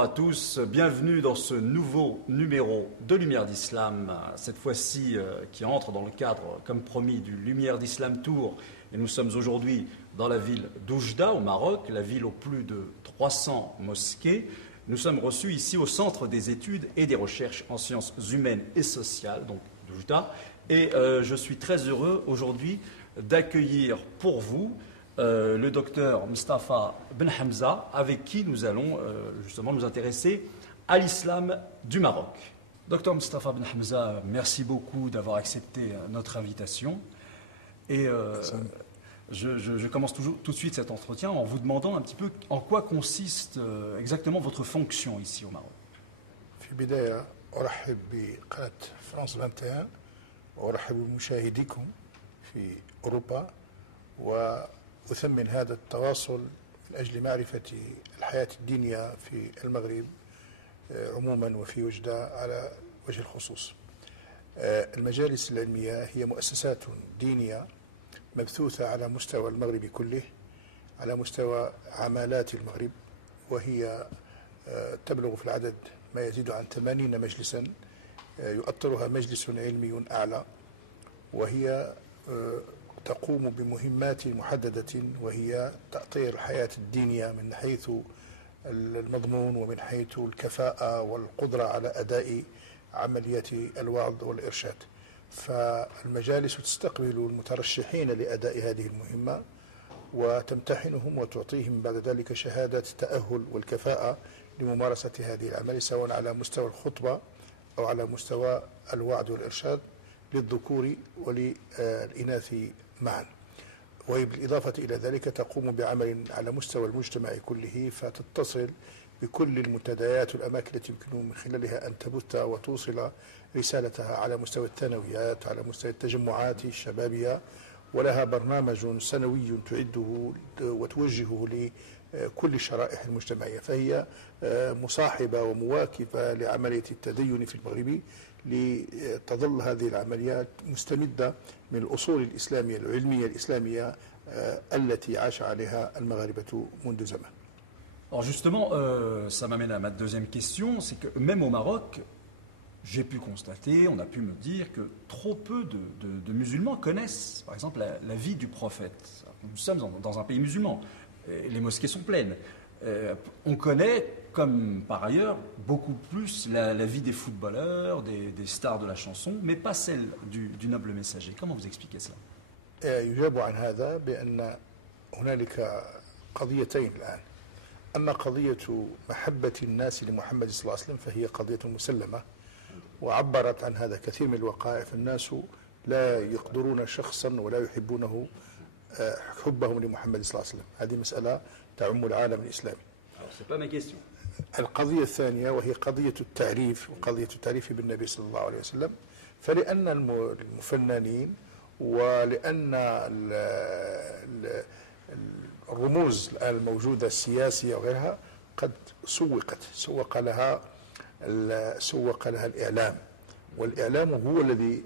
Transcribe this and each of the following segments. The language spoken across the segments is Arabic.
bonjour à tous, bienvenue dans ce nouveau numéro de Lumière d'Islam, cette fois-ci qui entre dans le cadre, comme promis, du Lumière d'Islam Tour. Et nous sommes aujourd'hui dans la ville d'Oujda, au Maroc, la ville aux plus de 300 mosquées. Nous sommes reçus ici au Centre des études et des recherches en sciences humaines et sociales, donc d'Oujda. Et je suis très heureux aujourd'hui d'accueillir pour vous le docteur Mustafa Ben Hamza, avec qui nous allons justement nous intéresser à l'islam du Maroc. Docteur Mustafa Ben Hamza, merci beaucoup d'avoir accepté notre invitation. Et je commence tout de suite cet entretien en vous demandant un petit peu en quoi consiste exactement votre fonction ici au Maroc. في البداية أرحب بقناة فرانس 21 وأرحب بمشاهديكم في أوروبا وأثمن هذا التواصل من أجل معرفة الحياة الدينية في المغرب عموما وفي وجدة على وجه الخصوص. المجالس العلمية هي مؤسسات دينية مبثوثة على مستوى المغرب كله، على مستوى عمالات المغرب، وهي تبلغ في العدد ما يزيد عن 80 مجلسا يؤطرها مجلس علمي أعلى، وهي تقوم بمهمات محددة، وهي تأطير الحياة الدينية من حيث المضمون ومن حيث الكفاءة والقدرة على أداء عمليات الوعظ والإرشاد. فالمجالس تستقبل المترشحين لأداء هذه المهمة وتمتحنهم وتعطيهم بعد ذلك شهادة التأهل والكفاءة لممارسة هذه العمل، سواء على مستوى الخطبة أو على مستوى الوعظ والإرشاد للذكور وللإناث معا. وبالإضافة إلى ذلك تقوم بعمل على مستوى المجتمع كله، فتتصل بكل المنتديات والأماكن التي يمكن من خلالها أن تبث وتوصل رسالتها على مستوى الثانويات، على مستوى التجمعات الشبابية، ولها برنامج سنوي تعده وتوجهه لكل الشرائح المجتمعية. فهي مصاحبة ومواكبة لعملية التدين في المغرب، لتظل هذه العمليات مستمدة من الأصول الإسلامية العلمية الإسلامية التي عاش عليها المغاربة منذ زمان. Alors justement, ça m'amène à ma deuxième question, c'est que même au Maroc, j'ai pu constater, on a pu me dire que trop peu de musulmans connaissent, par exemple, la vie du prophète. Nous sommes dans un pays musulman, les mosquées sont pleines. On connaît, comme par ailleurs, beaucoup plus la vie des footballeurs, des stars de la chanson, mais pas celle du noble messager. Comment vous expliquez cela? يجاب عن هذا بأن هنالك قضيتين الآن. أما قضية محبة الناس لمحمد صلى الله عليه وسلم فهي قضية مسلمة، وعبرت عن هذا كثير من الوقائع، فالناس لا يقدرون شخصا ولا يحبونه حبهم لمحمد صلى الله عليه وسلم. هذه مسألة تعم العالم الإسلامي. القضية الثانية وهي قضية التعريف، وقضية التعريف بالنبي صلى الله عليه وسلم، فلأن المفننين ولأن الرموز الآن الموجودة السياسية وغيرها قد سوق لها الإعلام، والإعلام هو الذي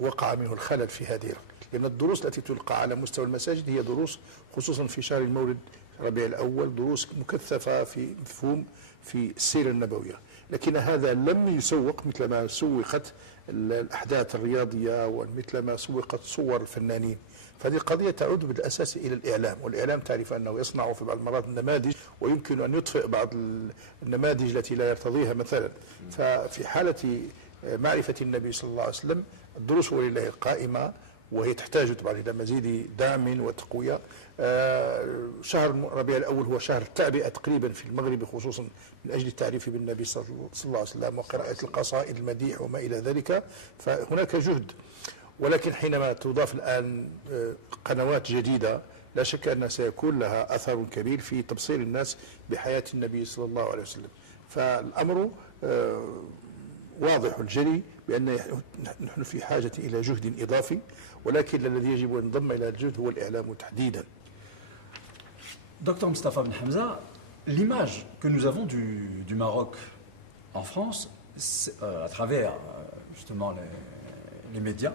وقع منه الخلل في هذه، لأن الدروس التي تلقى على مستوى المساجد هي دروس خصوصا في شهر المولد ربيع الأول، دروس مكثفة في مفهوم في السيرة النبوية، لكن هذا لم يسوق مثل ما سوقت الأحداث الرياضية ومثل ما سوقت صور الفنانين. فهذه القضية تعود بالأساس إلى الإعلام، والإعلام تعرف أنه يصنع في بعض المرات النماذج ويمكن أن يطفئ بعض النماذج التي لا يرتضيها مثلا. ففي حالة معرفة النبي صلى الله عليه وسلم الدروس ولله القائمة، وهي تحتاج طبعا إلى مزيد دعم وتقوية. شهر ربيع الأول هو شهر التعبئة تقريبا في المغرب، خصوصا من أجل التعريف بالنبي صلى الله عليه وسلم وقراءة القصائد المديح وما إلى ذلك، فهناك جهد. ولكن حينما تضاف الآن قنوات جديدة لا شك أنها سيكون لها أثر كبير في تبصير الناس بحياة النبي صلى الله عليه وسلم. فالأمر واضح الجلي بأن نحن في حاجة إلى جهد إضافي، ولكن الذي يجب أن ينضم إلى الجهد هو الإعلام تحديدا. Docteur Mustafa Ben Hamza, l'image que nous avons du Maroc en France, à travers justement les médias,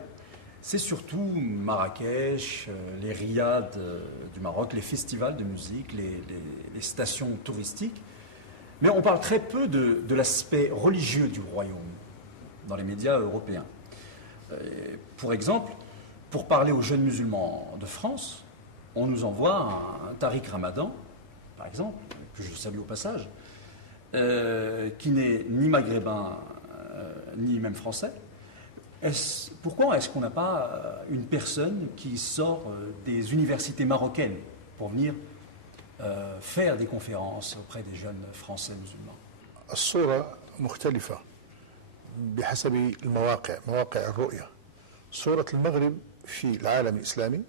c'est surtout Marrakech, les riads du Maroc, les festivals de musique, les stations touristiques. Mais on parle très peu de l'aspect religieux du royaume dans les médias européens. Pour exemple, pour parler aux jeunes musulmans de France, on nous envoie un Tariq Ramadan, par exemple, que je salue au passage, qui n'est ni maghrébin, ni même français. Pourquoi est-ce qu'on n'a pas une personne qui sort des universités marocaines pour venir faire des conférences auprès des jeunes français musulmans? الصورة مختلفة بحسب مواقع الرؤية. صورة المغرب في العالم الإسلامي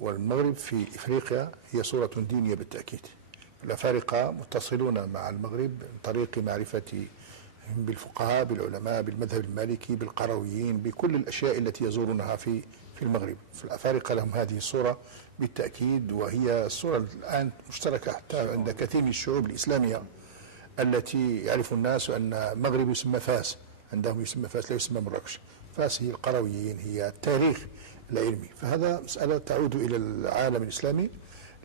والمغرب في إفريقيا هي صورة دينية بالتأكيد. الأفارقة متصلون مع المغرب من طريق معرفتهم بالفقهاء، بالعلماء، بالمذهب المالكي، بالقرويين، بكل الأشياء التي يزورونها في المغرب. فالأفارقة لهم هذه الصورة بالتأكيد، وهي الصورة الآن مشتركة حتى عند كثير من الشعوب الإسلامية التي يعرف الناس أن المغرب يسمى فاس، عندهم يسمى فاس لا يسمى مراكش. فاس هي القرويين، هي التاريخ العلمي. فهذا مسألة تعود إلى العالم الإسلامي.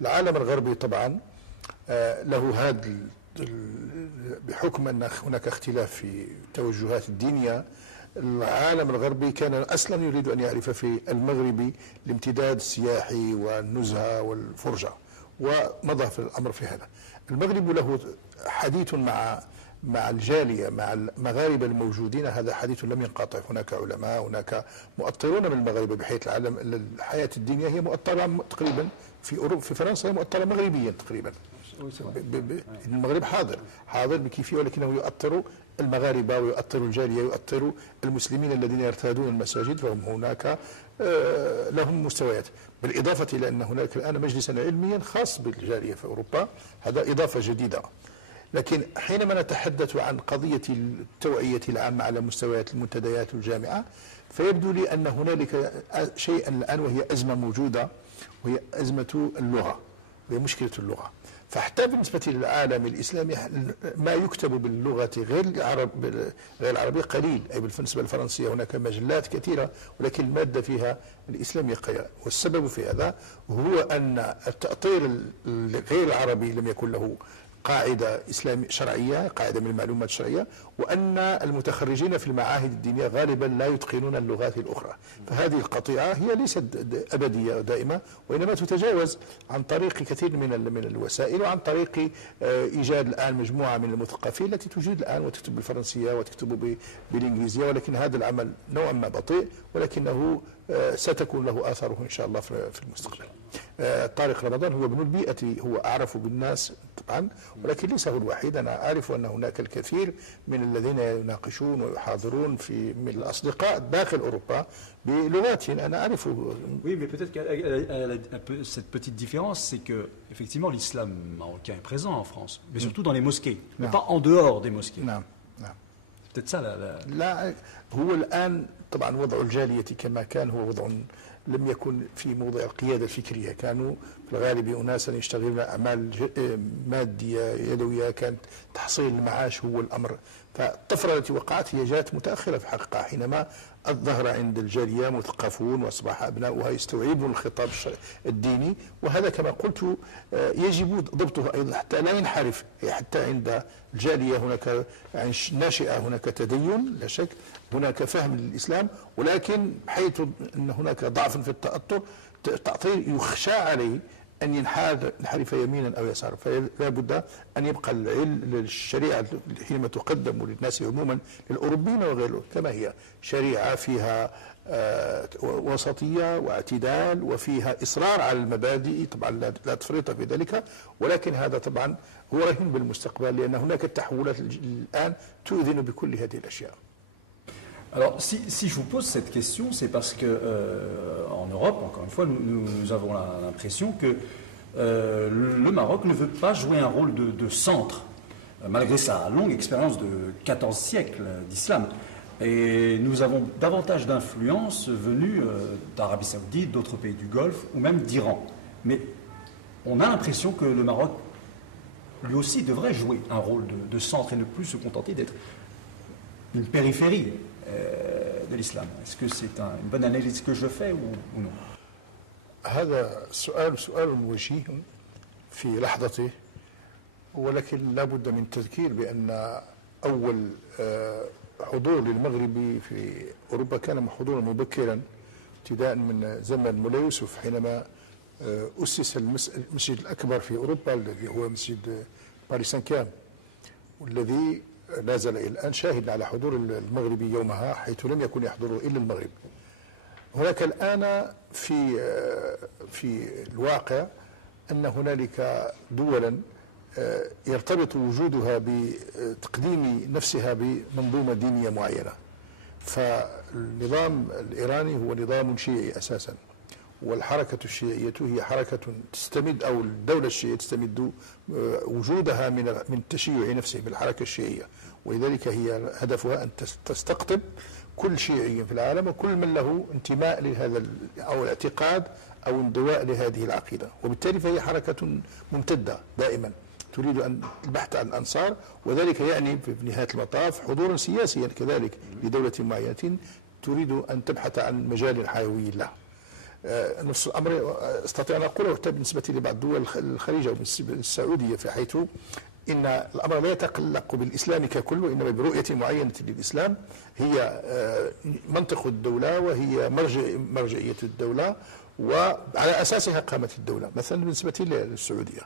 العالم الغربي طبعا له هذا بحكم أن هناك اختلاف في التوجهات الدينية. العالم الغربي كان أصلا يريد أن يعرف في المغرب الامتداد السياحي والنزهة والفرجة، ومضى في الأمر في هذا. المغرب له حديث مع الجالية، مع المغاربة الموجودين، هذا حديث لم ينقطع. هناك علماء، هناك مؤطرون من المغاربة، بحيث الحياة الدينية هي مؤطرة تقريبا في أوروبا. في فرنسا هي مؤطرة مغربيا تقريبا. المغرب حاضر بكيفية، ولكنه يؤطر المغاربة ويؤطر الجالية، يؤطر المسلمين الذين يرتادون المساجد، فهم هناك لهم مستويات. بالإضافة إلى أن هناك الآن مجلسا علميا خاص بالجالية في أوروبا، هذا إضافة جديدة. لكن حينما نتحدث عن قضية التوعية العامة على مستويات المنتديات والجامعة، فيبدو لي أن هنالك شيئا الآن وهي أزمة موجودة، وهي أزمة اللغة، وهي مشكلة اللغة. فحتى بالنسبة للعالم الإسلامي ما يكتب باللغة غير العربية قليل. أي بالنسبة للفرنسية هناك مجلات كثيرة، ولكن المادة فيها الإسلامية قليلة. والسبب في هذا هو أن التأطير غير العربي لم يكن له قاعدة إسلامية شرعية، قاعدة من المعلومات الشرعية، وأن المتخرجين في المعاهد الدينية غالبا لا يتقنون اللغات الأخرى. فهذه القطيعة هي ليست أبدية ودائمة، وإنما تتجاوز عن طريق كثير من الوسائل، وعن طريق إيجاد الآن مجموعة من المثقفين التي تجيد الآن وتكتب بالفرنسية وتكتب بالإنجليزية. ولكن هذا العمل نوعا ما بطيء، ولكنه ستكون له آثاره إن شاء الله في المستقبل. طارق رمضان هو ابن البيئة، هو أعرف بالناس طبعا، ولكن ليس هو الوحيد. أنا أعرف أن هناك الكثير من الذين يناقشون ويحاضرون من الأصدقاء داخل أوروبا بلغات أنا أعرف. Oui, mais peut-être cette petite différence, c'est que effectivement l'islam marocain est présent en France, mais surtout dans les mosquées, mais pas en dehors des mosquées. نعم. C'est peut-être ça لا، هو الآن طبعا وضع الجالية كما كان هو وضع لم يكن في موضع القيادة الفكرية. كانوا في الغالب أناسا يشتغلون أعمال مادية يدوية، كانت تحصيل المعاش هو الأمر. فالطفرة التي وقعت هي جاءت متأخرة في حقها، حينما الظهر عند الجالية مثقفون وأصبح أبناؤها يستوعبون الخطاب الديني. وهذا كما قلت يجب ضبطه أيضا حتى لا ينحرف. حتى عند الجالية هناك ناشئة، هناك تدين لا شك، هناك فهم للإسلام، ولكن حيث أن هناك ضعف في التأطير يخشى عليه أن ينحرف يمينا أو يسارا. فلا بد أن يبقى الشريعة حينما تقدم للناس عموما، للأوروبيين وغيرهم، كما هي شريعة فيها وسطية واعتدال، وفيها إصرار على المبادئ، طبعا لا تفريط في ذلك. ولكن هذا طبعا هو رهين بالمستقبل، لأن هناك التحولات الآن تؤذن بكل هذه الأشياء. Alors, si je vous pose cette question, c'est parce que en Europe, encore une fois, nous avons l'impression que le Maroc ne veut pas jouer un rôle de centre, malgré sa longue expérience de 14 siècles d'islam. Et nous avons davantage d'influence venue d'Arabie Saoudite, d'autres pays du Golfe, ou même d'Iran. Mais on a l'impression que le Maroc, lui aussi, devrait jouer un rôle de centre et ne plus se contenter d'être une périphérie de l'islam. Est-ce que c'est une bonne analyse que je fais ou non? هذا سؤال وجيه في لحظته، ولكن لا بد من التذكير بأن أول حضور للمغربي في أوروبا كان حضورا مبكرا ابتداء من زمن مولاي يوسف، حينما أسس المسجد الأكبر في أوروبا الذي هو مسجد باريس سان، والذي لا زال إلى الآن شاهد على حضور المغربي يومها، حيث لم يكن يحضره إلا المغرب. هناك الآن في الواقع أن هنالك دولا يرتبط وجودها بتقديم نفسها بمنظومة دينية معينة. فالنظام الإيراني هو نظام شيعي أساسا، والحركة الشيعية هي حركة تستمد، أو الدولة الشيعية تستمد وجودها من التشيع نفسه بالحركة الشيعية، ولذلك هي هدفها أن تستقطب كل شيعي في العالم وكل من له انتماء لهذا أو الاعتقاد أو انضواء لهذه العقيدة، وبالتالي فهي حركة ممتدة دائما تريد أن البحث عن الأنصار، وذلك يعني في نهاية المطاف حضورا سياسيا كذلك لدولة معينة تريد أن تبحث عن مجال حيوي له. نفس الأمر أستطيع أن أقوله بالنسبة لبعض دول الخليج أو السعودية، في حيث إن الأمر لا يتعلق بالإسلام ككل، وإنما برؤية معينة للإسلام هي منطق الدولة وهي مرجعية الدولة، وعلى أساسها قامت الدولة مثلا بالنسبة للسعودية.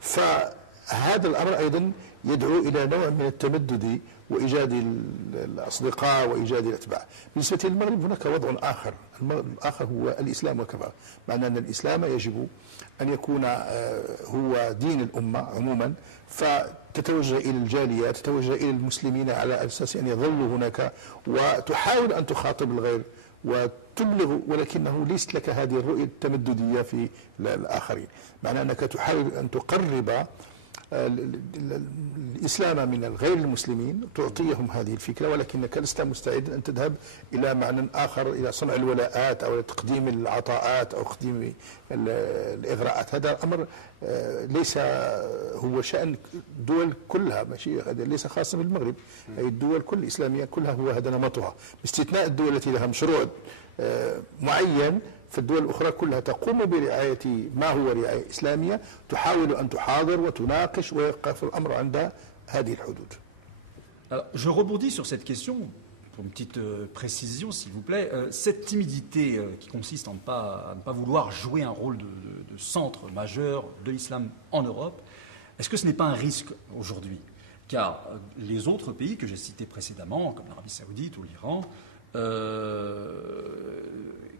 فهذا الأمر أيضا يدعو إلى نوع من التمدد وإيجاد الأصدقاء وإيجاد الأتباع. بالنسبة للمغرب هناك وضع آخر، الآخر هو الإسلام وكفى، معنى أن الإسلام يجب أن يكون هو دين الأمة عموما، فتتوجه إلى الجالية، تتوجه إلى المسلمين على أساس أن يظلوا هناك، وتحاول أن تخاطب الغير وتبلغ، ولكنه ليست لك هذه الرؤية التمددية في الآخرين، معنى أنك تحاول أن تقرب الإسلام من الغير المسلمين، تعطيهم هذه الفكرة، ولكنك لست مستعدا أن تذهب إلى معنى آخر، إلى صنع الولاءات أو تقديم العطاءات أو تقديم الإغراءات. هذا الأمر ليس هو شأن الدول كلها، ماشي، هذا ليس خاصا بالمغرب، أي الدول كل الإسلامية كلها هو هذا نمطها، باستثناء الدول التي لها مشروع معين. فالدول الأخرى كلها تقوم برعاية ما هو رعاية إسلامية، تحاول أن تحاضر وتناقش ويقف الأمر عند هذه الحدود. Alors, je rebondis sur cette question, pour une petite précision s'il vous plaît. Cette timidité qui consiste à ne pas vouloir jouer un rôle de centre majeur de l'islam en Europe, est-ce que ce n'est pas un risque aujourd'hui? Car les autres pays que j'ai cités précédemment, comme l'Arabie Saoudite ou l'Iran,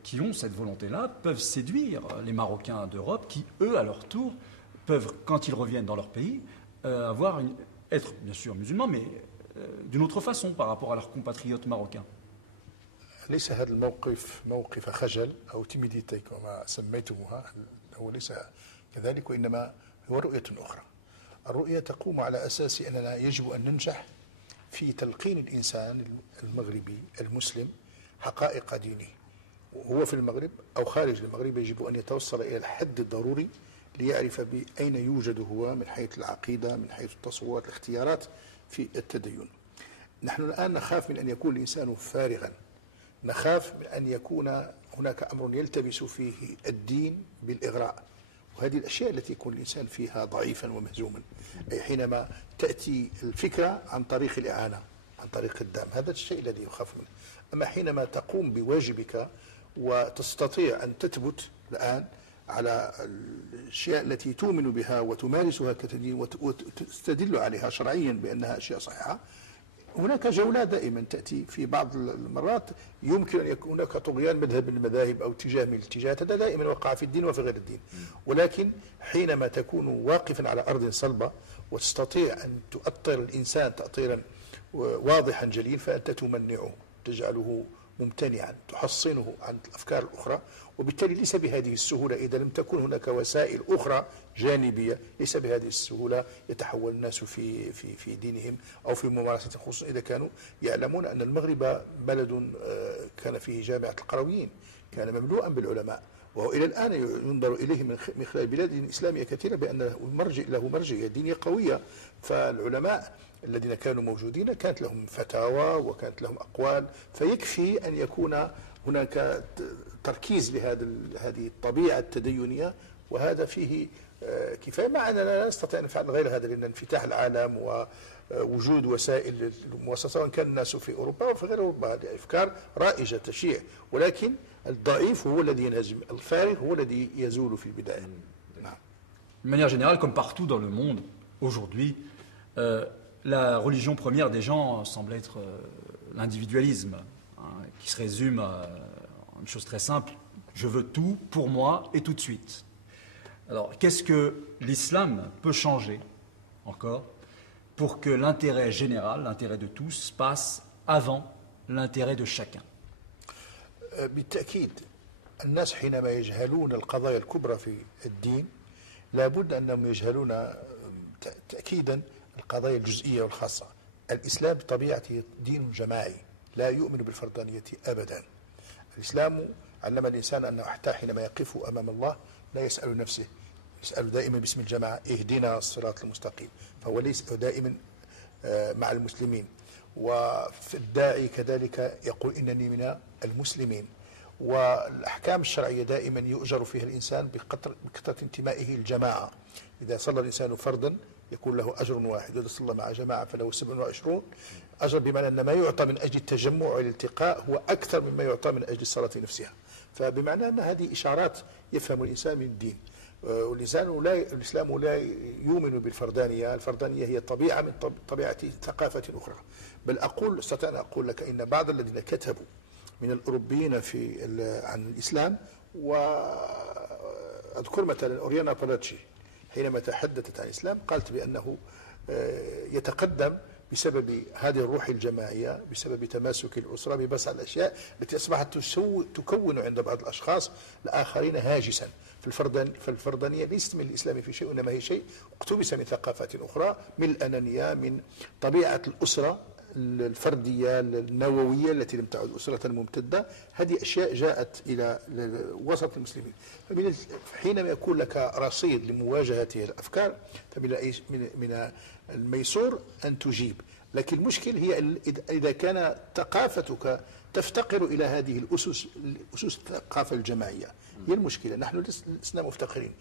qui ont cette volonté-là, peuvent séduire les Marocains d'Europe qui, eux, à leur tour, peuvent, quand ils reviennent dans leur pays, être bien sûr musulmans, mais d'une autre façon par rapport à leurs compatriotes marocains. ليس هذا الموقف موقف خجل أو تيميديتي كما سميتموها، هو ليس كذلك، وإنما هو رؤية أخرى. الرؤية تقوم على أساس أننا يجب أن ننجح في تلقين الإنسان المغربي المسلم حقائق دينه، وهو في المغرب أو خارج المغرب يجب أن يتوصل إلى الحد الضروري ليعرف بأين يوجد هو من حيث العقيدة، من حيث التصورات، الاختيارات في التدين. نحن الآن نخاف من أن يكون الإنسان فارغا، نخاف من أن يكون هناك أمر يلتبس فيه الدين بالإغراء، وهذه الأشياء التي يكون الإنسان فيها ضعيفا ومهزوما، أي حينما تأتي الفكرة عن طريق الإعانة، عن طريق الدعم، هذا الشيء الذي يخاف منه. أما حينما تقوم بواجبك وتستطيع أن تثبت الآن على الأشياء التي تؤمن بها وتمارسها كتدين وتستدل عليها شرعيا بأنها أشياء صحيحة، هناك جولة دائما تأتي في بعض المرات يمكن أن يكون هناك طغيان مذهب من المذاهب أو اتجاه من الاتجاهات، هذا دائما وقع في الدين وفي غير الدين، ولكن حينما تكون واقفا على أرض صلبة وتستطيع أن تؤطر الإنسان تأطيرا واضحا جليل، فأنت تمنعه، تجعله ممتنعا، تحصنه عن الأفكار الأخرى، وبالتالي ليس بهذه السهولة إذا لم تكن هناك وسائل أخرى جانبية، ليس بهذه السهولة يتحول الناس في دينهم أو في ممارسة، خصوصا إذا كانوا يعلمون أن المغرب بلد كان فيه جامعة القرويين، كان مملوءا بالعلماء، وإلى الآن ينظر إليه من خلال بلاد إسلامية كثيرة بأن له مرجعية دينية قوية. فالعلماء الذين كانوا موجودين كانت لهم فتاوى وكانت لهم أقوال، فيكفي أن يكون هناك تركيز لهذه الطبيعة التدينية، وهذا فيه كفاية، مع أننا لا نستطيع أن نفعل غير هذا، لأن انفتاح العالم ووجود وسائل المواصلات سواء كان الناس في أوروبا أو في غير أوروبا، هذه أفكار رائجة تشيع، ولكن الضعيف هو الذي ينهزم، الفارغ هو الذي يزول في البداية. نعم. De manière générale, comme partout dans le monde, aujourd'hui, la religion première des gens semble être l'individualisme, hein, qui se résume à une chose très simple, je veux tout pour moi et tout de suite. Alors, qu'est-ce que l'islam peut changer encore pour que l'intérêt général, l'intérêt de tous, passe avant l'intérêt de chacun? بالتأكيد الناس حينما يجهلون القضايا الكبرى في الدين لابد أنهم يجهلون تأكيدا القضايا الجزئية والخاصة. الإسلام بطبيعته دين جماعي لا يؤمن بالفردانية أبدا. الإسلام علم الإنسان أنه حتى حينما يقف أمام الله لا يسأل نفسه، يسأل دائما باسم الجماعة اهدنا الصراط المستقيم، فهو ليس دائما مع المسلمين. وفي الداعي كذلك يقول إنني من المسلمين. والأحكام الشرعية دائما يؤجر فيها الإنسان بكثرة انتمائه الجماعة. إذا صلى الإنسان فردا يكون له أجر واحد، وإذا صلى مع جماعة فله 27 أجر، بمعنى أن ما يعطى من أجل التجمع والالتقاء هو أكثر مما يعطى من أجل الصلاة نفسها. فبمعنى أن هذه إشارات يفهم الإنسان من الدين. الإسلام لا يؤمن بالفردانية. الفردانية هي طبيعة من طبيعة ثقافة أخرى. بل استطيع أن أقول لك إن بعض الذين كتبوا من الأوروبيين عن الإسلام، وأذكر مثلا أوريانا بالاتشي حينما تحدثت عن الإسلام قالت بأنه يتقدم بسبب هذه الروح الجماعية، بسبب تماسك الأسرة، ببسط الأشياء التي أصبحت تكون عند بعض الأشخاص الآخرين هاجسا. فالفردانية ليست من الإسلام في شيء، إنما هي شيء اقتبس من ثقافات أخرى، من الأنانية، من طبيعة الأسرة الفردية النووية التي لم تعد أسرة ممتدة. هذه أشياء جاءت إلى وسط المسلمين. حينما يكون لك رصيد لمواجهة هذه الأفكار من الميسور أن تجيب، لكن المشكل هي إذا كان ثقافتك تفتقر إلى هذه الأسس الثقافة الجماعية، هي المشكلة. نحن لسنا مفتقرين،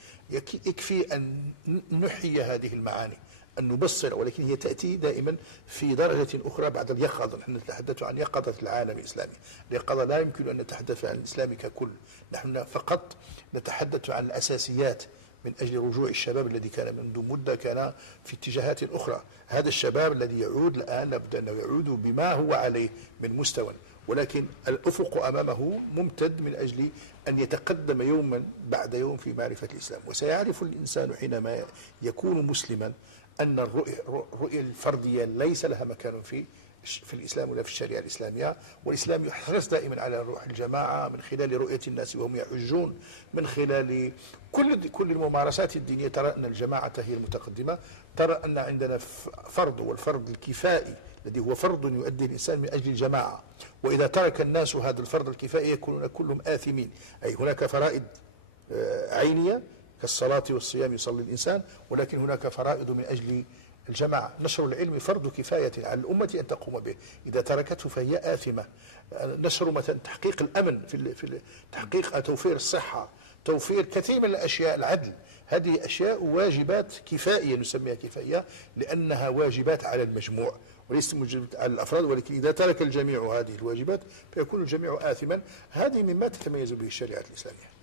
يكفي أن نحيي هذه المعاني، أن نبصر، ولكن هي تأتي دائما في درجة أخرى بعد اليقظة. نحن نتحدث عن يقظة العالم الإسلامي. اليقظة لا يمكن أن نتحدث عن الإسلام ككل، نحن فقط نتحدث عن الأساسيات من أجل رجوع الشباب الذي كان منذ مدة كان في اتجاهات أخرى. هذا الشباب الذي يعود الآن لابد أنه يعود بما هو عليه من مستوى، ولكن الأفق أمامه ممتد من أجل أن يتقدم يوما بعد يوم في معرفة الإسلام. وسيعرف الإنسان حينما يكون مسلما أن الرؤية الفردية ليس لها مكان في الإسلام ولا في الشريعة الإسلامية. والإسلام يحرص دائما على روح الجماعة من خلال رؤية الناس وهم يحجون، من خلال كل الممارسات الدينية. ترى أن الجماعة هي المتقدمة، ترى أن عندنا فرض، والفرض الكفائي الذي هو فرض يؤدي الإنسان من أجل الجماعة. وإذا ترك الناس هذا الفرض الكفائي يكونون كلهم آثمين. أي هناك فرائض عينية كالصلاة والصيام يصلي الإنسان، ولكن هناك فرائض من أجل الجماعة. نشر العلم فرض كفاية على الأمة أن تقوم به، إذا تركته فهي آثمة. نشر مثلا تحقيق الأمن في تحقيق توفير الصحة، توفير كثير من الأشياء، العدل، هذه أشياء واجبات كفائية نسميها كفائية لأنها واجبات على المجموع وليست واجبات على الأفراد. ولكن إذا ترك الجميع هذه الواجبات فيكون الجميع آثما. هذه مما تتميز به الشريعة الإسلامية.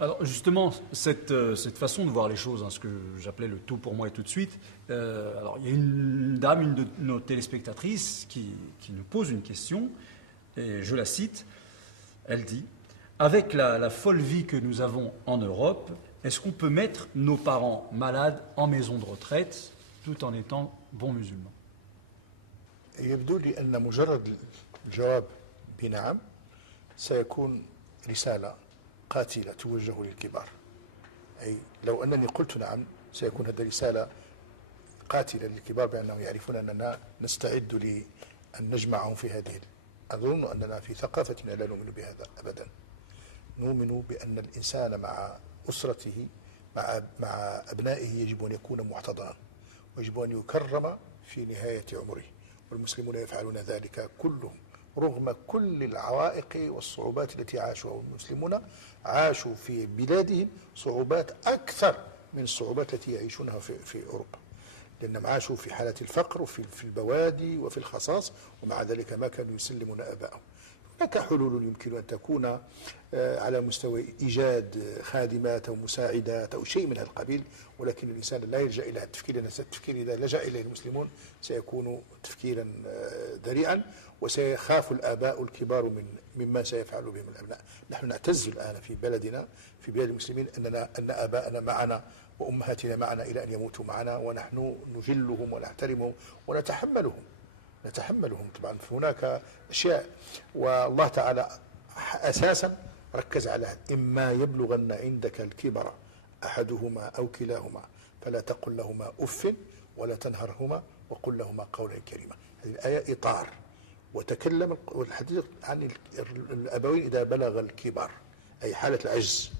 Alors justement, cette façon de voir les choses, hein, ce que j'appelais le tout pour moi et tout de suite, alors il y a une dame, une de nos téléspectatrices qui nous pose une question, et je la cite, elle dit « Avec la folle vie que nous avons en Europe, est-ce qu'on peut mettre nos parents malades en maison de retraite tout en étant bons musulmans ?» يبدو لي أن مجرد الجواب بنعم سيكون رسالة قاتلة توجه للكبار. أي لو أنني قلت نعم سيكون هذا رسالة قاتلة للكبار بأنهم يعرفون أننا نستعد لأن نجمعهم في هذه. أظن أننا في ثقافتنا لا نؤمن بهذا أبدا. نؤمن بأن الإنسان مع أسرته مع أبنائه يجب أن يكون محتضنا، ويجب أن يكرم في نهاية عمره، والمسلمون يفعلون ذلك كلهم رغم كل العوائق والصعوبات التي عاشوها. المسلمون عاشوا في بلادهم صعوبات أكثر من الصعوبات التي يعيشونها في أوروبا، لأنهم عاشوا في حالة الفقر وفي البوادي وفي الخصاص، ومع ذلك ما كانوا يسلمون آبائهم. هناك حلول يمكن أن تكون على مستوى إيجاد خادمات أو مساعدات أو شيء من هذا القبيل، ولكن الإنسان لا يلجأ إلى التفكير، لأن التفكير إذا لجأ إليه المسلمون سيكون تفكيرا ذريعا، وسيخاف الآباء الكبار مما سيفعل بهم الأبناء. نحن نعتز الآن في بلدنا في بلاد المسلمين أن آباءنا معنا وأمهاتنا معنا إلى أن يموتوا معنا، ونحن نجلهم ونحترمهم ونتحملهم. طبعا هناك أشياء، والله تعالى أساسا ركز على إما يبلغن عندك الكبر أحدهما أو كلاهما فلا تقل لهما أف ولا تنهرهما وقل لهما قولا كريما. هذه الآية إطار، وتكلم الحديث عن الأبوين إذا بلغ الكبر أي حالة العجز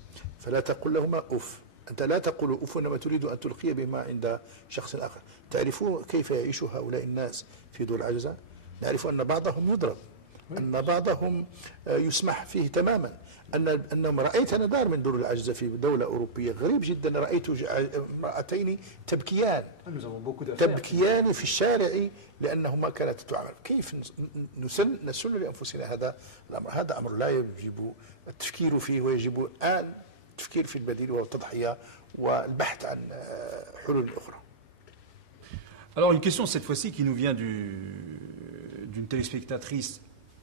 فلا تقل لهما أف. أنت لا تقول أف إنما تريد أن تلقي بما عند شخص آخر. تعرفون كيف يعيش هؤلاء الناس في دول العجزة؟ نعرف أن بعضهم يضرب، أن بعضهم يسمح فيه تماما، أن رأيت أنا دار من دور العجزة في دولة أوروبية غريب جدا، رأيت امرأتين تبكيان في الشارع لأنهما كانت تعمل. كيف نسل لأنفسنا هذا الأمر؟ هذا أمر لا يجب التفكير فيه، ويجب الآن التفكير في البديل والتضحية والبحث عن حلول أخرى. Alors une question cette fois-ci qui nous vient d'une téléspectatrice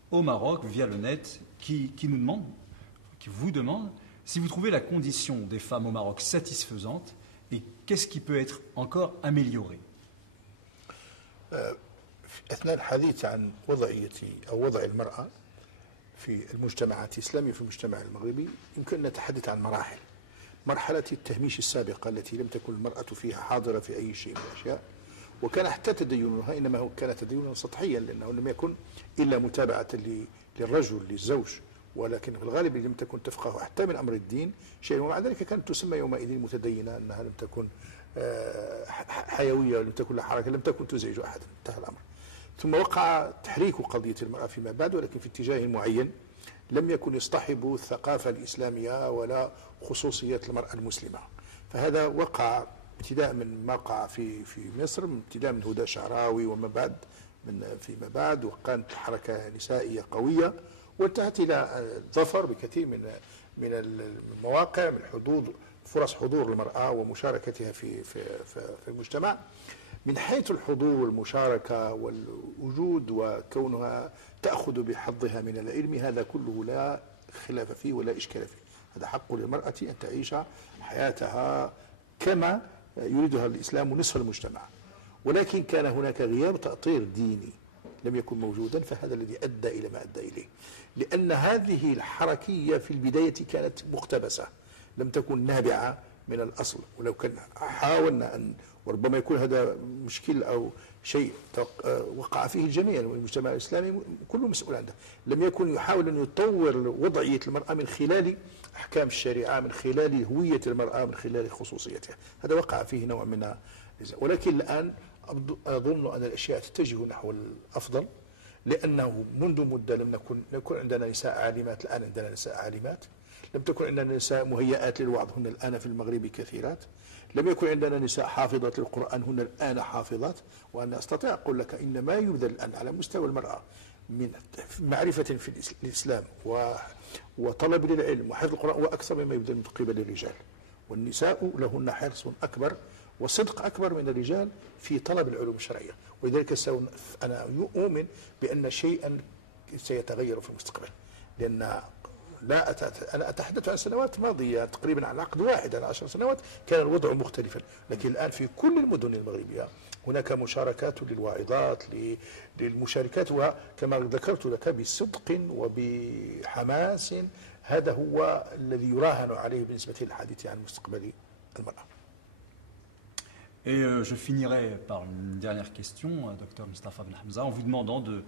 au Maroc via le net qui nous demande, qui vous demande si vous trouvez la condition des femmes au Maroc satisfaisante et qu'est-ce qui peut être encore amélioré. أثناء الحديث عن وضع المرأة في المجتمعات الإسلامية في المجتمع المغربي يمكن أن نتحدث عن مراحل. مرحلة التهميش السابقة التي لم تكن المرأة فيها حاضرة في أي شيء من الأشياء، وكان حتى تدينها إنما هو كان تدينا سطحيا، لأنه لم يكن إلا متابعة للرجل للزوج، ولكن في الغالب لم تكن تفقه حتى من أمر الدين شيء، ومع ذلك كانت تسمى يومئذ متدينة، أنها لم تكن حيوية، لم تكن لها حركة، لم تكن تزعج أحدا. انتهى الأمر. ثم وقع تحريك قضية المرأة فيما بعد، ولكن في اتجاه معين لم يكن يصطحب الثقافة الإسلامية ولا خصوصيات المرأة المسلمة. فهذا وقع ابتداء من ما وقع في مصر، ابتداء من هدى شعراوي وما بعد فيما بعد، وكانت حركة نسائية قوية وانتهت إلى الظفر بكثير من المواقع، من فرص حضور المرأة ومشاركتها في المجتمع. من حيث الحضور والمشاركة والوجود وكونها تأخذ بحظها من العلم، هذا كله لا خلاف فيه ولا إشكال فيه. هذا حق للمرأة أن تعيش حياتها كما يريدها الإسلام نصف المجتمع، ولكن كان هناك غياب تأطير ديني لم يكن موجودا، فهذا الذي أدى إلى ما أدى إليه. لأن هذه الحركية في البداية كانت مقتبسة، لم تكن نابعة من الأصل، ولو كان حاولنا أن، وربما يكون هذا مشكل أو شيء وقع فيه الجميع، المجتمع الإسلامي كله مسؤول عنه، لم يكن يحاول أن يطور وضعية المرأة من خلال أحكام الشريعة، من خلال هوية المرأة، من خلال خصوصيتها. هذا وقع فيه نوع من، ولكن الآن أظن أن الأشياء تتجه نحو الأفضل، لأنه منذ مدة لم يكن عندنا نساء عالمات، الآن عندنا نساء عالمات. لم تكن عندنا نساء مهيئات للوعظ، هن الآن في المغرب كثيرات. لم يكن عندنا نساء حافظات للقرآن، هن الآن حافظات. وأنا أستطيع أقول لك إن ما يبذل الآن على مستوى المرأة من معرفة في الإسلام وطلب للعلم وحفظ القرآن وأكثر مما يبذل من قبل الرجال، والنساء لهن حرص أكبر وصدق أكبر من الرجال في طلب العلوم الشرعية. ولذلك أنا أؤمن بأن شيئا سيتغير في المستقبل، لأن أنا أتحدث عن سنوات ماضية تقريبا عن عقد واحد، عن 10 سنوات كان الوضع مختلفا، لكن الآن في كل المدن المغربية هناك مشاركات للواعظات، للمشاركات، وكما ذكرت لك بصدق وبحماس. هذا هو الذي يراهن عليه بالنسبة للحديث عن مستقبل المرأة. Et je finirai par une dernière question, Dr Moustapha Ben Hamza, en vous demandant de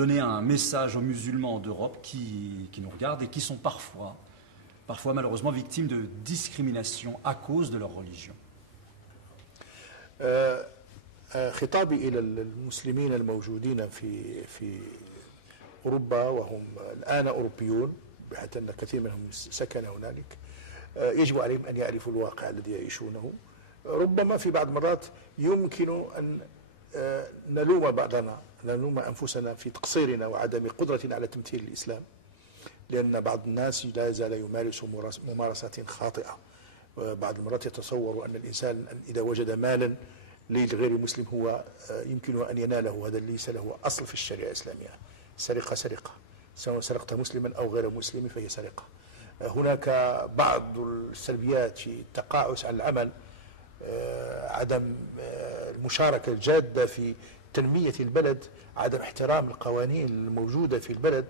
donner un message aux musulmans d'Europe qui nous regardent et qui sont parfois malheureusement victimes de discrimination à cause de leur religion. خطابي إلى المسلمين الموجودين في أوروبا وهم الآن أوروبيون، بحيث أن كثير منهم سكن هنالك، يجب عليهم أن يعرفوا الواقع الذي يعيشونه. ربما في بعض المرات يمكن أن نلوم بعضنا، نلوم أنفسنا في تقصيرنا وعدم قدرتنا على تمثيل الإسلام، لأن بعض الناس لا يزال يمارس ممارسات خاطئة. بعض المرات يتصور أن الإنسان إذا وجد مالا لغير مسلم هو يمكنه أن يناله، هذا ليس له أصل في الشريعة الإسلامية. سرقة سرقة، سواء سرقت مسلما أو غير مسلم فهي سرقة. هناك بعض السلبيات في التقاعس عن العمل، عدم المشاركة الجادة في تنمية البلد، عدم احترام القوانين الموجودة في البلد.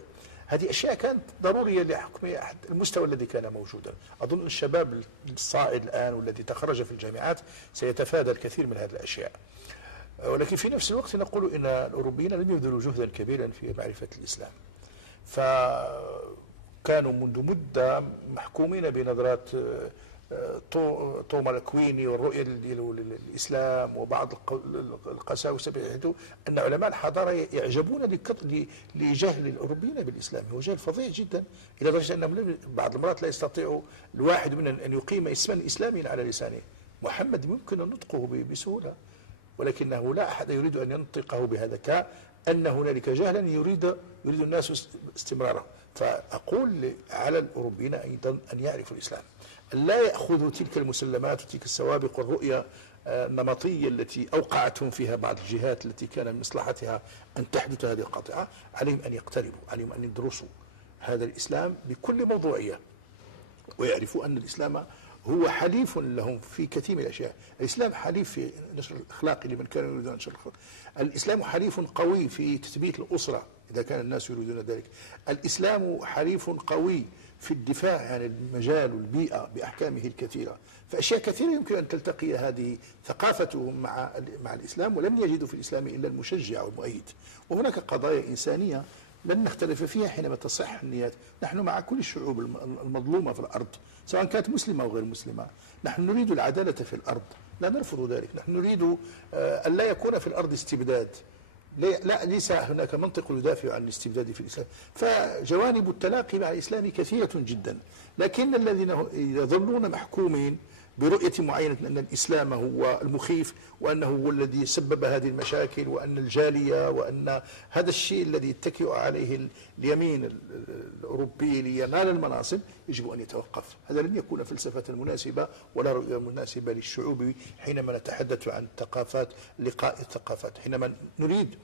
هذه أشياء كانت ضرورية لحكم المستوى الذي كان موجودا. أظن الشباب الصاعد الآن والذي تخرج في الجامعات سيتفادى الكثير من هذه الأشياء. ولكن في نفس الوقت نقول إن الأوروبيين لم يبذلوا جهدا كبيرا في معرفة الإسلام، فكانوا منذ مدة محكومين بنظرات توما الكويني والرؤية للإسلام، وبعض القساوسة بيعتقدوا أن علماء الحضارة يعجبون لجهل الأوروبيين بالإسلام، هو جهل فظيع جدا، إلى درجة أن بعض المرات لا يستطيع الواحد منهم أن يقيم اسما إسلاميا على لسانه. محمد يمكن نطقه بسهولة، ولكنه لا أحد يريد أن ينطقه بهذا، كأن هنالك جهلا يريد الناس استمراره. فأقول على الأوروبيين أيضا أن يعرفوا الإسلام، أن لا يأخذوا تلك المسلمات وتلك السوابق والرؤية النمطية التي أوقعتهم فيها بعض الجهات التي كان من مصلحتها أن تحدث هذه القاطعة. عليهم أن يقتربوا، عليهم أن يدرسوا هذا الإسلام بكل موضوعية، ويعرفوا أن الإسلام هو حليف لهم في كثير من الأشياء. الإسلام حليف في نشر الأخلاق لمن كانوا يريدون نشر الأخلاق. الإسلام حليف قوي في تثبيت الأسرة إذا كان الناس يريدون ذلك. الإسلام حليف قوي في الدفاع عن المجال والبيئة بأحكامه الكثيرة. فأشياء كثيرة يمكن أن تلتقي هذه ثقافتهم مع الإسلام، ولم يجدوا في الإسلام إلا المشجع والمؤيد. وهناك قضايا إنسانية لن نختلف فيها حينما تصح النيات. نحن مع كل الشعوب المظلومة في الأرض سواء كانت مسلمة أو غير مسلمة. نحن نريد العدالة في الأرض، لا نرفض ذلك. نحن نريد أن لا يكون في الأرض استبداد، لا ليس هناك منطق يدافع عن الاستبداد في الإسلام. فجوانب التلاقي مع الإسلام كثيرة جدا، لكن الذين يظلون محكومين برؤية معينة أن الإسلام هو المخيف، وأنه هو الذي سبب هذه المشاكل، وأن الجالية، وأن هذا الشيء الذي يتكئ عليه اليمين الأوروبي لينال المناصب يجب أن يتوقف. هذا لن يكون فلسفة مناسبة ولا رؤية مناسبة للشعوب حينما نتحدث عن الثقافات، لقاء الثقافات. حينما نريد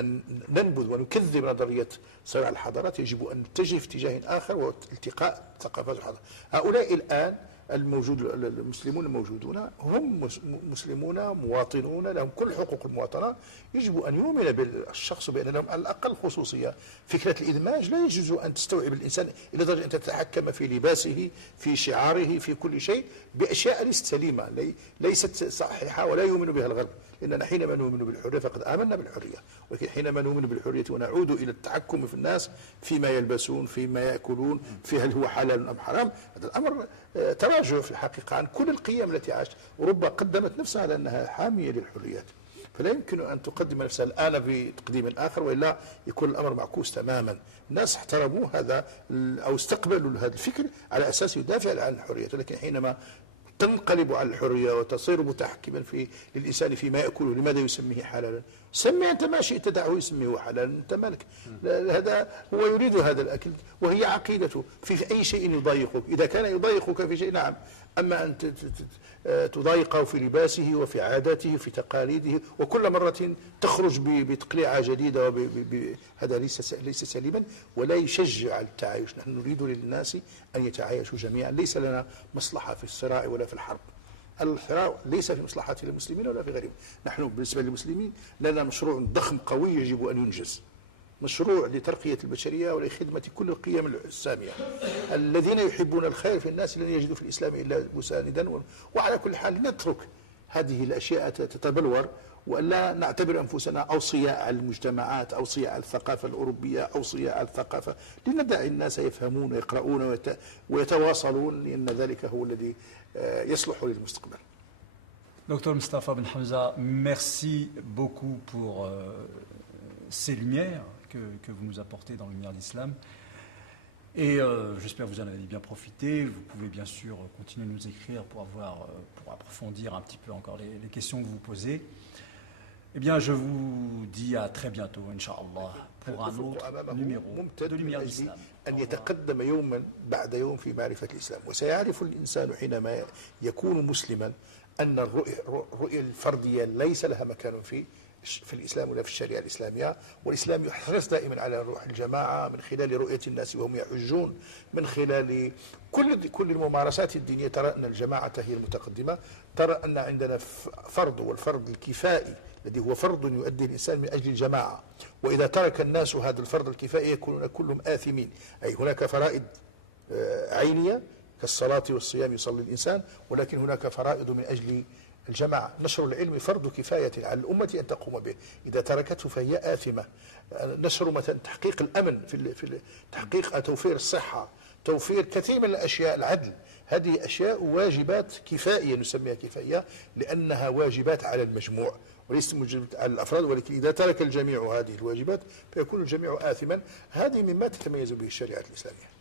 أن ننبذ ونكذب نظرية صراع الحضارات يجب أن نتجه في اتجاه آخر، والتقاء ثقافات الحضارة. هؤلاء الآن المسلمون الموجودون هم مسلمون مواطنون لهم كل حقوق المواطنة. يجب أن يؤمن بالشخص بأن لهم على الأقل خصوصية. فكرة الإدماج لا يجوز أن تستوعب الإنسان إلى درجة أن تتحكم في لباسه، في شعاره، في كل شيء بأشياء ليست سليمة، ليست صحيحة ولا يؤمن بها الغرب. لأننا حينما نؤمن بالحرية فقد آمنا بالحرية، ولكن حينما نؤمن بالحرية ونعود إلى التحكم في الناس فيما يلبسون، فيما يأكلون، في هل هو حلال أم حرام، هذا الأمر تراجع في الحقيقة عن كل القيم التي عاشت. أوروبا قدمت نفسها على أنها حامية للحريات، فلا يمكن أن تقدم نفسها الآن بتقديم آخر، وإلا يكون الأمر معكوس تماما. الناس احترموا هذا أو استقبلوا هذا الفكر على أساس يدافع عن الحريات، ولكن حينما تنقلب على الحرية وتصير متحكما للإنسان فيما يأكله، لماذا يسميه حلالا؟ سمي أنت ما شئت، دعه يسميه حلالا، أنت مالك. هذا هو يريد هذا الأكل وهي عقيدته. في أي شيء يضايقك، إذا كان يضايقك في شيء نعم، أما أن تضايقه في لباسه وفي عاداته وفي تقاليده وكل مرة تخرج بتقليعة جديدة هذا ليس سليما ولا يشجع التعايش. نحن نريد للناس أن يتعايشوا جميعا، ليس لنا مصلحة في الصراع ولا في الحرب. الصراع ليس في مصلحة المسلمين ولا في غيرهم. نحن بالنسبة للمسلمين لنا مشروع ضخم قوي يجب أن ينجز، مشروع لترقية البشرية ولخدمة كل القيم السامية. الذين يحبون الخير في الناس لن يجدوا في الإسلام إلا مساندا. وعلى كل حال نترك هذه الأشياء تتبلور، ولا نعتبر أنفسنا أوصياء على المجتمعات، أوصياء على الثقافة الأوروبية، أوصياء على الثقافة، لندع الناس يفهمون ويقرؤون ويتواصلون، لأن ذلك هو الذي يصلح للمستقبل. Docteur Moustapha Ben Hamza, merci beaucoup pour ces lumières que vous nous apportez dans le Lumière d'Islam. Et j'espère que vous en avez bien profité. Vous pouvez bien sûr continuer de nous écrire pour approfondir un petit peu encore les questions que vous posez. Eh bien, je vous dis à très bientôt, Inch'Allah, pour un autre numéro de Lumière d'Islam. أن يتقدم يوما بعد يوم في معرفة الإسلام، وسيعرف الإنسان حينما يكون مسلما أن الرؤية الفردية ليس لها مكان في الإسلام ولا في الشريعة الإسلامية، والإسلام يحرص دائما على روح الجماعة من خلال رؤية الناس وهم يحجون، من خلال كل الممارسات الدينية. ترى أن الجماعة هي المتقدمة، ترى أن عندنا فرض، والفرض الكفائي الذي هو فرض يؤدي الإنسان من أجل الجماعة، وإذا ترك الناس هذا الفرض الكفائي يكونون كلهم آثمين. أي هناك فرائض عينية كالصلاة والصيام يصلي الإنسان، ولكن هناك فرائض من أجل الجماعة. نشر العلم فرض كفاية على الأمة أن تقوم به، إذا تركته فهي آثمة. نشر مثلا تحقيق الأمن في تحقيق توفير الصحة، توفير كثير من الأشياء، العدل، هذه أشياء واجبات كفائية نسميها كفائية لأنها واجبات على المجموع وليست واجبات على الأفراد، ولكن إذا ترك الجميع هذه الواجبات فيكون الجميع آثما. هذه مما تتميز به الشريعة الإسلامية.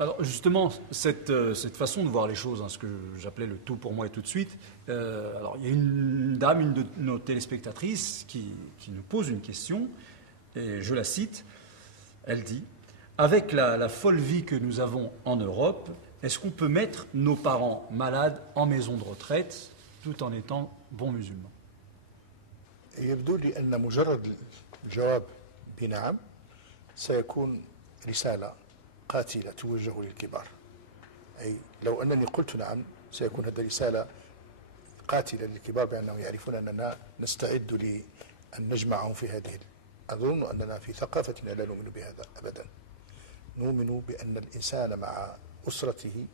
Alors justement, cette façon de voir les choses, ce que j'appelais le tout pour moi et tout de suite, alors il y a une dame, une de nos téléspectatrices qui nous pose une question, et je la cite, elle dit « Avec la folle vie que nous avons en Europe, est-ce qu'on peut mettre nos parents malades en maison de retraite tout en étant bons musulmans ?» يبدو لي أن مجرد الجواب بنعم سيكون رسالة قاتلة توجه للكبار. أي لو أنني قلت نعم سيكون هذا رسالة قاتلة للكبار بأنهم يعرفون أننا نستعد لأن نجمعهم في هذه. أظن أننا في ثقافتنا لا نؤمن بهذا أبدا. نؤمن بأن الإنسان مع أسرته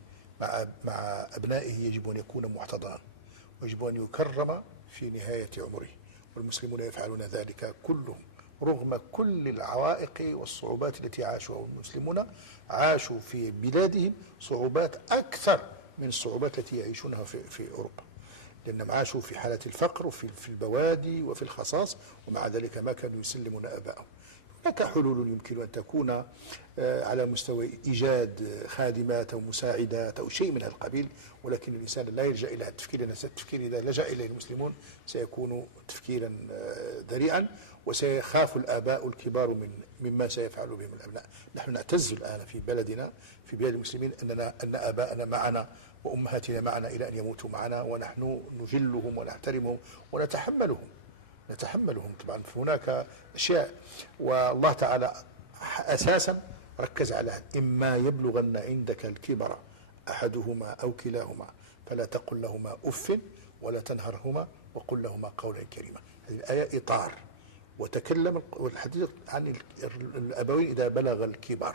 مع أبنائه يجب أن يكون محتضنا، ويجب أن يكرم في نهاية عمره، والمسلمون يفعلون ذلك كلهم رغم كل العوائق والصعوبات التي عاشوها. المسلمون عاشوا في بلادهم صعوبات أكثر من الصعوبات التي يعيشونها في أوروبا، لأنهم عاشوا في حالة الفقر وفي البوادي وفي الخصاص، ومع ذلك ما كانوا يسلمون آبائهم. هناك حلول يمكن أن تكون على مستوى إيجاد خادمات أو مساعدات أو شيء من هذا القبيل، ولكن الإنسان لا يلجأ إلى التفكير، لأن التفكير إذا لجأ إليه المسلمون سيكون تفكيرا ذريعا، وسيخاف الآباء الكبار مما سيفعل بهم الأبناء. نحن نعتز الآن في بلدنا في بلاد المسلمين أن آباءنا معنا وأمهاتنا معنا إلى أن يموتوا معنا، ونحن نجلهم ونحترمهم ونتحملهم. طبعا هناك أشياء، والله تعالى أساسا ركز على إما يبلغن عندك الكبر أحدهما أو كلاهما فلا تقل لهما أف ولا تنهرهما وقل لهما قولا كريما. هذه الآية إطار، وتكلم والحديث عن الأبوين إذا بلغ الكبر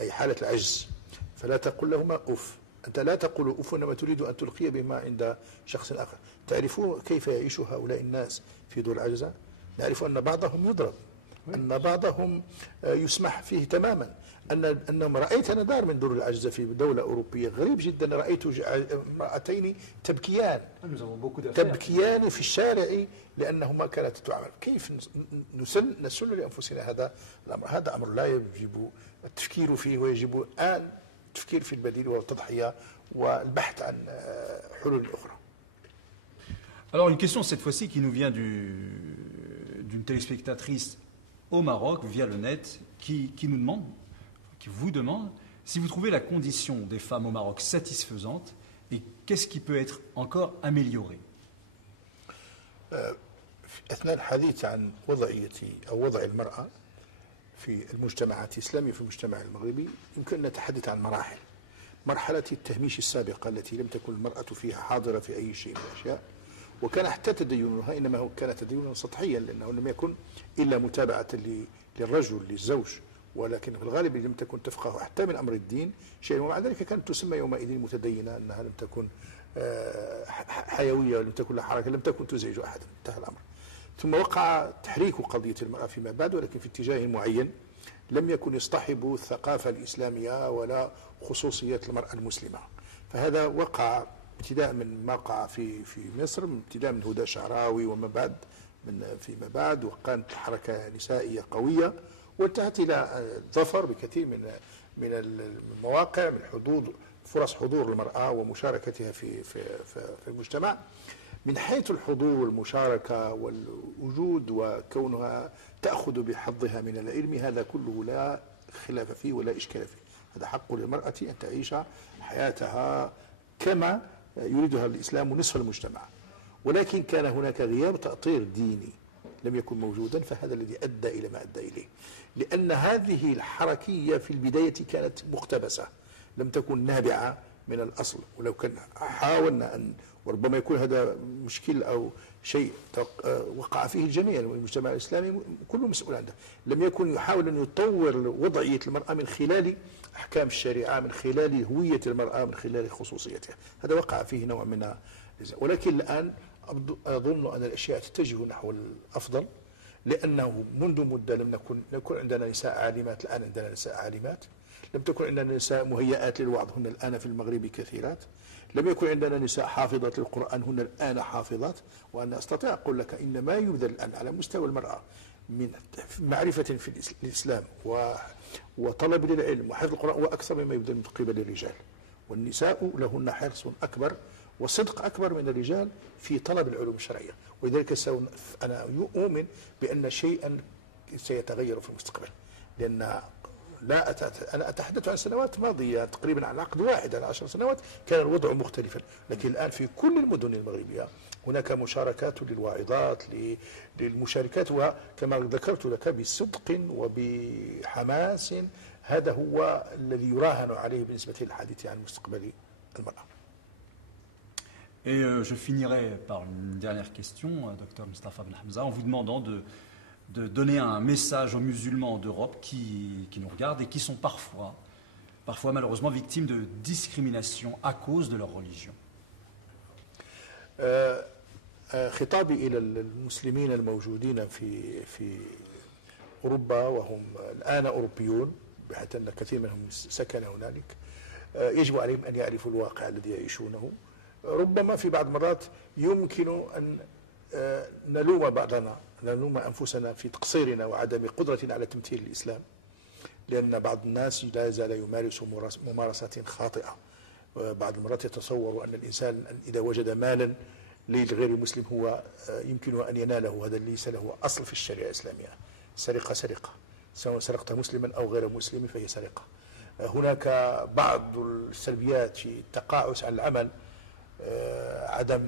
أي حالة العجز فلا تقل لهما أف. أنت لا تقول أف إنما تريد أن تلقي بما عند شخص آخر. تعرفون كيف يعيش هؤلاء الناس في دور العجزة؟ نعرف أن بعضهم يضرب، أن بعضهم يسمح فيه تماما، أنهم رأيت أنا دار من دور العجزة في دولة أوروبية غريب جدا، رأيت امرأتين تبكيان في الشارع لأنهما كانت تعمل. كيف نسل لأنفسنا هذا الأمر؟ هذا أمر لا يجب التفكير فيه، ويجب الآن التفكير في البديل والتضحية والبحث عن حلول أخرى. Alors une question cette fois-ci qui nous vient d'une téléspectatrice au Maroc via le net qui nous demande, qui vous demande si vous trouvez la condition des femmes au Maroc satisfaisante et qu'est-ce qui peut être encore amélioré. أثناء الحديث عن وضع المرأة في المجتمعات الإسلامية في المجتمع المغربي يمكن أن نتحدث عن مراحل. مرحلة التهميش السابقة التي لم تكن المرأة فيها حاضرة في أي شيء من الأشياء، وكان حتى تدينها إنما هو كان تدينا سطحيا، لأنه لم يكن إلا متابعة للرجل للزوج، ولكن في الغالب لم تكن تفقه حتى من أمر الدين شيء، ومع ذلك كانت تسمى يومئذ متدينة، أنها لم تكن حيوية ولم تكن لها حركة، لم تكن تزعج أحدا، انتهى الأمر. ثم وقع تحريك قضية المرأة فيما بعد، ولكن في اتجاه معين لم يكن يصطحب الثقافة الإسلامية ولا خصوصية المرأة المسلمة. فهذا وقع ابتداء من ما وقع في مصر، ابتداء من هدى شعراوي وما بعد فيما بعد، وكانت حركة نسائية قوية وانتهت إلى الظفر بكثير من المواقع، من فرص حضور المرأة ومشاركتها في المجتمع. من حيث الحضور والمشاركة والوجود وكونها تأخذ بحظها من العلم، هذا كله لا خلاف فيه ولا إشكال فيه. هذا حق للمرأة أن تعيش حياتها كما يريدها الإسلام نصف المجتمع. ولكن كان هناك غياب تأطير ديني لم يكن موجودا، فهذا الذي أدى إلى ما أدى إليه. لأن هذه الحركية في البداية كانت مقتبسة، لم تكن نابعة من الأصل. ولو كان حاولنا أن، وربما يكون هذا مشكل أو شيء وقع فيه الجميع، المجتمع الإسلامي كله مسؤول عنه، لم يكن يحاول أن يطور وضعية المرأة من خلال أحكام الشريعة، من خلال هوية المرأة، من خلال خصوصيتها. هذا وقع فيه نوع من، ولكن الآن أظن أن الأشياء تتجه نحو الأفضل، لأنه منذ مدة لم يكن عندنا نساء عالمات، الآن عندنا نساء عالمات. لم تكن عندنا نساء مهيئات للوعظ، هن الآن في المغرب كثيرات. لم يكن عندنا نساء حافظات للقرآن، هن الآن حافظات. وأنا أستطيع أقول لك إن ما يبذل الآن على مستوى المرأة من معرفة في الإسلام وطلب للعلم وحفظ القرآن وأكثر مما يبذل من قبل الرجال. والنساء لهن حرص أكبر وصدق أكبر من الرجال في طلب العلوم الشرعية. ولذلك أنا أؤمن بأن شيئا سيتغير في المستقبل. لأن أنا أتحدث عن سنوات ماضية، تقريبا عن عقد واحد، على 10 سنوات كان الوضع مختلفا. لكن الآن في كل المدن المغربية هناك مشاركات للواعظات، للمشاركات، وكما ذكرت لك بصدق وبحماس. هذا هو الذي يراهن عليه بالنسبة للحديث عن مستقبل المرأة. Et je finirai par une dernière question, Dr Moustapha Ben Hamza, en vous demandant de donner un message aux musulmans d'Europe qui nous regardent et qui sont parfois malheureusement victimes de discrimination à cause de leur religion. خطابي إلى المسلمين الموجودين في أوروبا، وهم الآن أوروبيون بحيث أن كثير منهم سكن هنالك، يجب عليهم أن يعرفوا الواقع الذي يعيشونه. ربما في بعض المرات يمكن أن نلوم بعضنا، نلوم أنفسنا في تقصيرنا وعدم قدرتنا على تمثيل الإسلام، لأن بعض الناس لا يزال يمارس ممارسات خاطئة. بعض المرات يتصور أن الإنسان إذا وجد مالا للغير المسلم هو يمكن أن يناله. هذا ليس له أصل في الشريعة الإسلامية. سرقة سرقة، سواء سرقت مسلما أو غير مسلم فهي سرقة. هناك بعض السلبيات في التقاعس عن العمل، عدم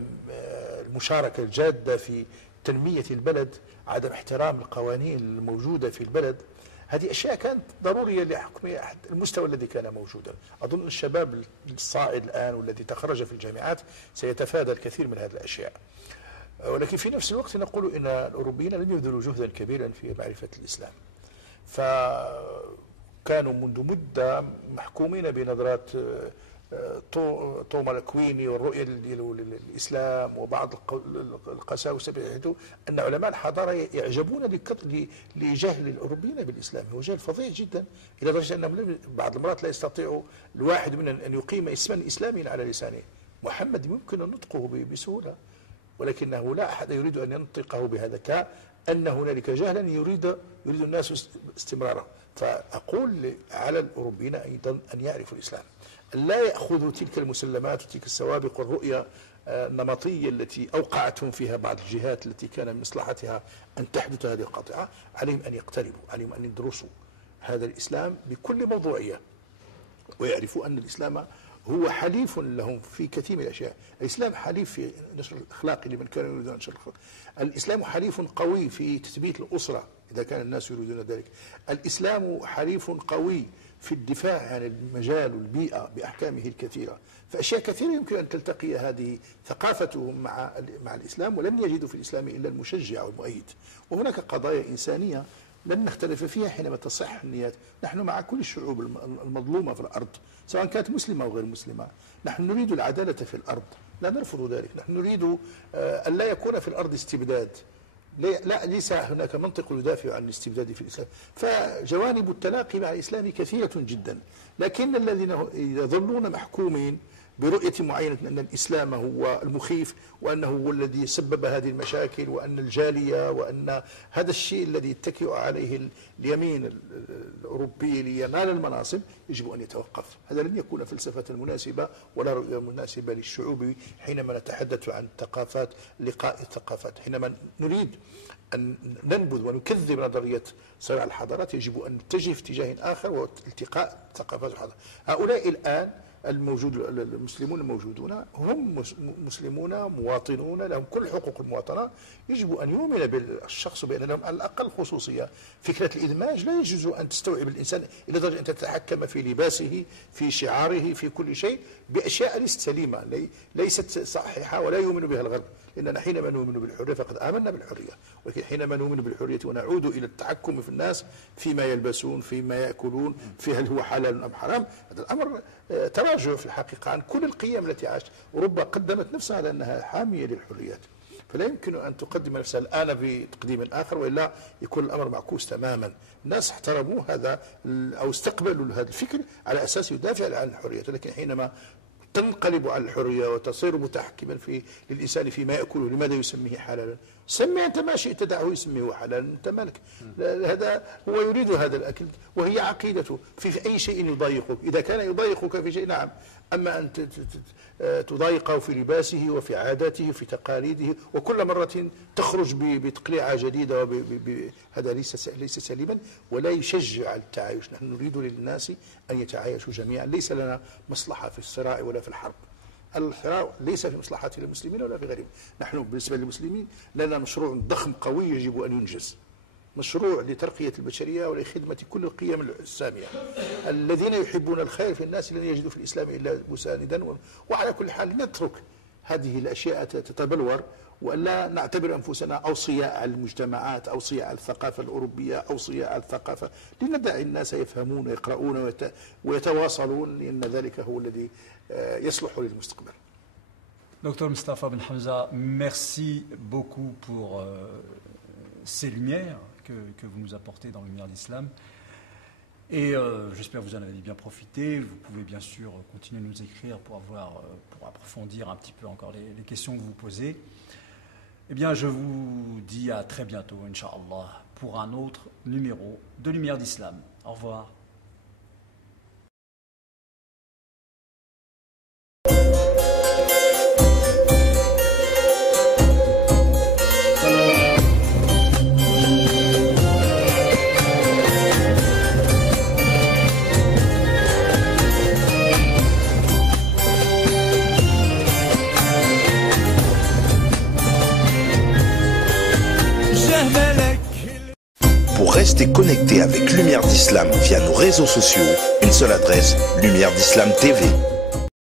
المشاركة الجادة في تنمية البلد، عدم احترام القوانين الموجودة في البلد. هذه أشياء كانت ضرورية لحكم المستوى الذي كان موجودا. أظن الشباب الصاعد الآن والذي تخرج في الجامعات سيتفادى الكثير من هذه الأشياء. ولكن في نفس الوقت نقول إن الأوروبيين لم يبذلوا جهدا كبيرا في معرفة الإسلام، فكانوا منذ مدة محكومين بنظرات توما الكويني والرؤية للإسلام وبعض القساوسة، بحيث أن علماء الحضارة يعجبون لجهل الأوروبيين بالإسلام. هو جهل فظيع جدا، إلى درجة أنهم بعض المرات لا يستطيع الواحد منهم أن يقيم اسما إسلاميا على لسانه. محمد يمكن نطقه بسهولة، ولكنه لا أحد يريد أن ينطقه بهذا، كأن هنالك جهلا يريد الناس استمراره. فأقول على الأوروبيين أيضا أن يعرفوا الإسلام، أن لا يأخذوا تلك المسلمات وتلك السوابق والرؤية النمطية التي أوقعتهم فيها بعض الجهات التي كان من مصلحتها أن تحدث هذه القاطعة. عليهم أن يقتربوا، عليهم أن يدرسوا هذا الإسلام بكل موضوعية، ويعرفوا أن الإسلام هو حليف لهم في كثير من الأشياء. الإسلام حليف في نشر الأخلاق لمن كانوا يريدون نشر الأخلاق. الإسلام حليف قوي في تثبيت الأسرة إذا كان الناس يريدون ذلك. الإسلام حليف قوي في الدفاع عن المجال والبيئة بأحكامه الكثيرة. فأشياء كثيرة يمكن أن تلتقي هذه ثقافتهم مع الإسلام، ولم يجدوا في الإسلام إلا المشجع والمؤيد. وهناك قضايا إنسانية لن نختلف فيها حينما تصح النيات. نحن مع كل الشعوب المظلومة في الأرض، سواء كانت مسلمة أو غير مسلمة. نحن نريد العدالة في الأرض، لا نرفض ذلك. نحن نريد أن لا يكون في الأرض استبداد. لا، ليس هناك منطق يدافع عن الاستبداد في الإسلام. فجوانب التلاقي مع الإسلام كثيرة جدا، لكن الذين يظلون محكومين برؤية معينة أن الإسلام هو المخيف، وأنه هو الذي سبب هذه المشاكل، وأن الجالية، وأن هذا الشيء الذي يتكئ عليه اليمين الأوروبي لينال المناصب يجب أن يتوقف. هذا لن يكون فلسفة مناسبة ولا رؤية مناسبة للشعوب حينما نتحدث عن ثقافات، لقاء الثقافات. حينما نريد أن ننبذ ونكذب نظرية صراع الحضارات يجب أن نتجه في اتجاه آخر، وهو التقاء ثقافات الحضارات. هؤلاء الآن المسلمون الموجودون هم مسلمون مواطنون لهم كل حقوق المواطنة. يجب أن يؤمن بالشخص بأن لهم على الأقل خصوصية. فكرة الإدماج لا يجوز أن تستوعب الإنسان إلى درجة أن تتحكم في لباسه، في شعاره، في كل شيء، بأشياء ليست سليمة، ليست صحيحة ولا يؤمن بها الغرب. لأننا حينما نؤمن بالحرية فقد آمنا بالحرية، ولكن حينما نؤمن بالحرية ونعود إلى التحكم في الناس فيما يلبسون، فيما يأكلون، في هل هو حلال أم حرام، هذا الأمر تراجع في الحقيقة عن كل القيم التي عاشت. أوروبا قدمت نفسها على أنها حامية للحريات، فلا يمكن أن تقدم نفسها الآن بتقديم آخر، وإلا يكون الأمر معكوس تماما. الناس احترموا هذا أو استقبلوا هذا الفكر على أساس يدافع عن الحريات، ولكن حينما تنقلب على الحرية وتصير متحكما للإنسان فيما يأكله، لماذا يسميه حلالا؟ سمي أنت ما شئت، دعه يسميه حلالا، أنت مالك. هذا هو يريد هذا الأكل وهي عقيدته. في أي شيء يضايقك، إذا كان يضايقك في شيء نعم، أما أن تضايقه في لباسه وفي عاداته وفي تقاليده، وكل مرة تخرج بتقليعة جديدة هذا ليس سليما ولا يشجع التعايش. نحن نريد للناس أن يتعايشوا جميعا، ليس لنا مصلحة في الصراع ولا في الحرب. الصراع ليس في مصلحة المسلمين ولا في غيرهم. نحن بالنسبة للمسلمين لنا مشروع ضخم قوي يجب أن ينجز، مشروع لترقية البشرية ولخدمة كل القيم السامية. الذين يحبون الخير في الناس لن يجدوا في الإسلام إلا مساندا. وعلى كل حال نترك هذه الأشياء تتبلور، وألا نعتبر أنفسنا أوصياء على المجتمعات، أوصياء على الثقافة الأوروبية، أوصياء على الثقافة، لندع الناس يفهمون ويقرؤون ويتواصلون، لأن ذلك هو الذي يصلح للمستقبل. Docteur Mustapha Ben Hamza, merci beaucoup pour ces lumières que vous nous apportez dans le lumière d'Islam. Et j'espère que vous en avez bien profité. Vous pouvez bien sûr continuer de nous écrire pour approfondir un petit peu encore les questions que vous posez. Eh bien, je vous dis à très bientôt, Inch'Allah, pour un autre numéro de Lumière d'Islam. Au revoir. Pour rester connecté avec Lumière d'Islam via nos réseaux sociaux, une seule adresse, Lumière d'Islam TV.